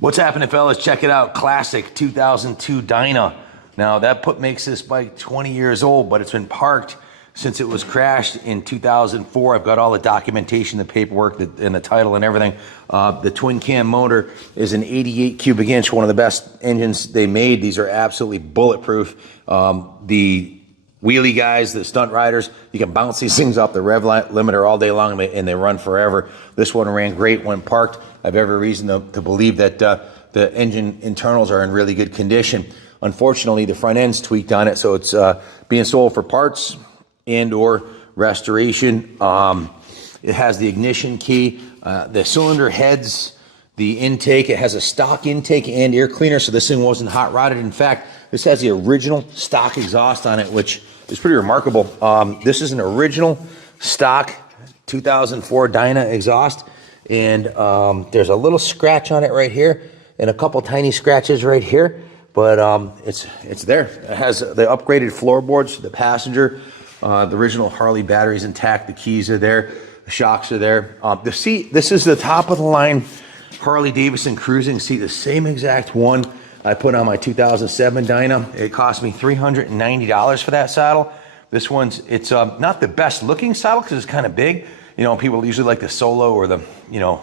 What's happening, fellas? Check it out. Classic 2002 DYNA. Now that makes this bike 20 years old, but it's been parked since it was crashed in 2004. I've got all the documentation, the paperwork, and the title and everything. The twin cam motor is an 88 cubic inch, one of the best engines they made. These are absolutely bulletproof. The wheelie guys, the stunt riders, you can bounce these things off the rev limiter all day long and they run forever. This one ran great when parked. I have every reason to believe that the engine internals are in really good condition. Unfortunately, the front end's tweaked on it, so it's being sold for parts and or restoration. It has the ignition key, the cylinder heads, the intake. It has a stock intake and air cleaner, so this thing wasn't hot rodded. In fact, this has the original stock exhaust on it, which is pretty remarkable. This is an original stock 2004 DYNA exhaust, and there's a little scratch on it right here and a couple tiny scratches right here, but it's there. It has the upgraded floorboards, the passenger, the original Harley batteries intact, the keys are there, the shocks are there. The seat, this is the top of the line Harley Davidson cruising seat, the same exact one I put on my 2007 DYNA. It cost me $390 for that saddle. This one's, it's not the best looking saddle because it's kind of big. You know, people usually like the Solo or the, you know,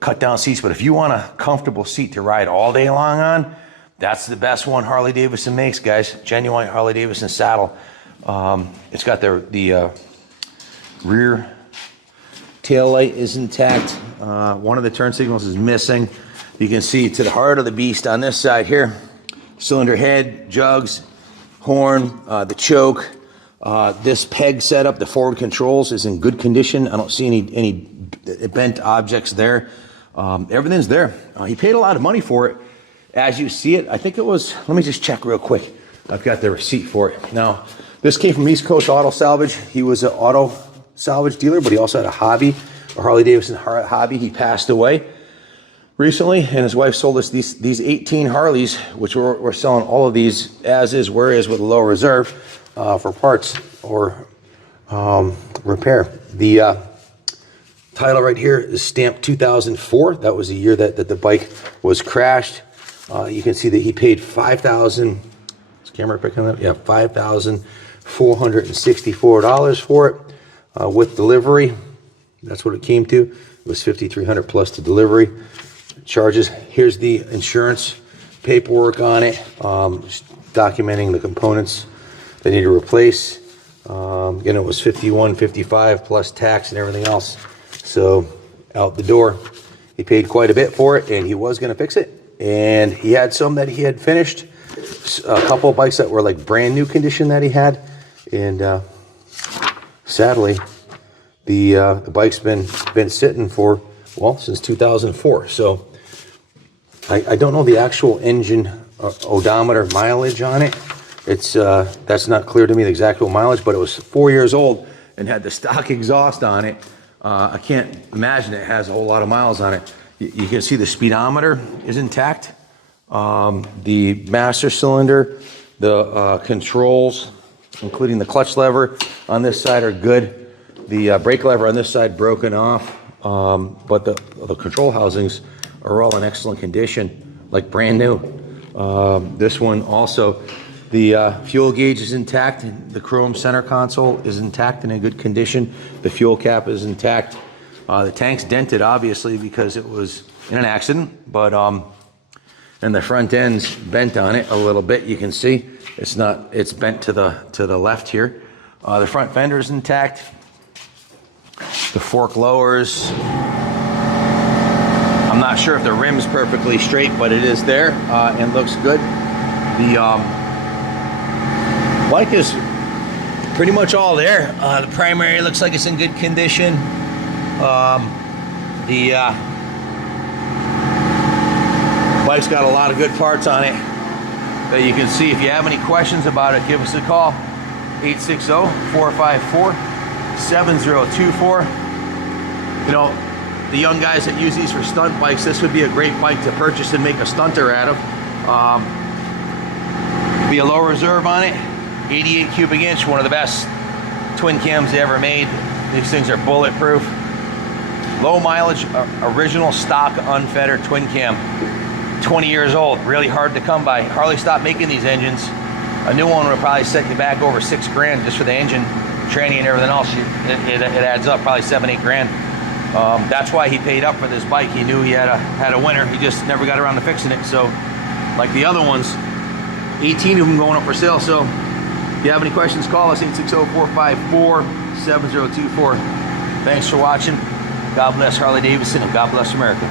cut down seats, but if you want a comfortable seat to ride all day long on, that's the best one Harley Davidson makes, guys. Genuine Harley Davidson saddle. It's got the rear tail light is intact. One of the turn signals is missing. You can see to the heart of the beast on this side here, cylinder head, jugs, horn, the choke. This peg setup, the forward controls is in good condition. I don't see any bent objects there. Everything's there. He paid a lot of money for it. As you see it, I think it was, let me just check real quick. I've got the receipt for it. Now, this came from East Coast Auto Salvage. He was an auto salvage dealer, but he also had a hobby, a Harley Davidson hobby. He passed away recently, and his wife sold us these 18 Harleys, which we're selling all of these as is, where is, with a low reserve for parts or repair. The title right here is stamped 2004. That was the year that the bike was crashed. You can see that he paid $5,000. Is the camera picking up? Yeah, $5,464 for it with delivery. That's what it came to. It was $5,300 plus the delivery charges. Here's the insurance paperwork on it, documenting the components they need to replace. Again, it was $51.55 plus tax and everything else. So out the door, he paid quite a bit for it, and he was going to fix it. And he had some that he had finished, a couple of bikes that were like brand new condition that he had, and sadly, the bike's been sitting for, well, since 2004. So I don't know the actual engine odometer mileage on it. It's that's not clear to me, the exact mileage, but it was 4 years old and had the stock exhaust on it. I can't imagine it has a whole lot of miles on it. You can see the speedometer is intact. The master cylinder, the controls, including the clutch lever on this side, are good. The brake lever on this side broken off, but the control housings are all in excellent condition, like brand new. This one also, the fuel gauge is intact. The chrome center console is intact and in good condition. The fuel cap is intact. The tank's dented, obviously, because it was in an accident, but and the front end's bent on it a little bit. You can see it's bent to the left here. The front fender is intact. The fork lowers. I'm not sure if the rim's perfectly straight, but it is there and looks good. The bike is pretty much all there. The primary looks like it's in good condition. The bike's got a lot of good parts on it that you can see. If you have any questions about it, give us a call, 860-454-7024. You know, the young guys that use these for stunt bikes, this would be a great bike to purchase and make a stunter out of. Be a low reserve on it, 88 cubic inch, one of the best twin cams they ever made. These things are bulletproof. Low mileage, original stock unfettered twin cam. 20 years old, really hard to come by. Harley stopped making these engines. A new one would probably set you back over $6,000 just for the engine, training and everything else. It adds up probably $7-8 grand. That's why he paid up for this bike. He knew he had a winner. He just never got around to fixing it. So like the other ones, 18 of them going up for sale. So if you have any questions, call us 860-454-7024. Thanks for watching. God bless Harley Davidson and God bless America.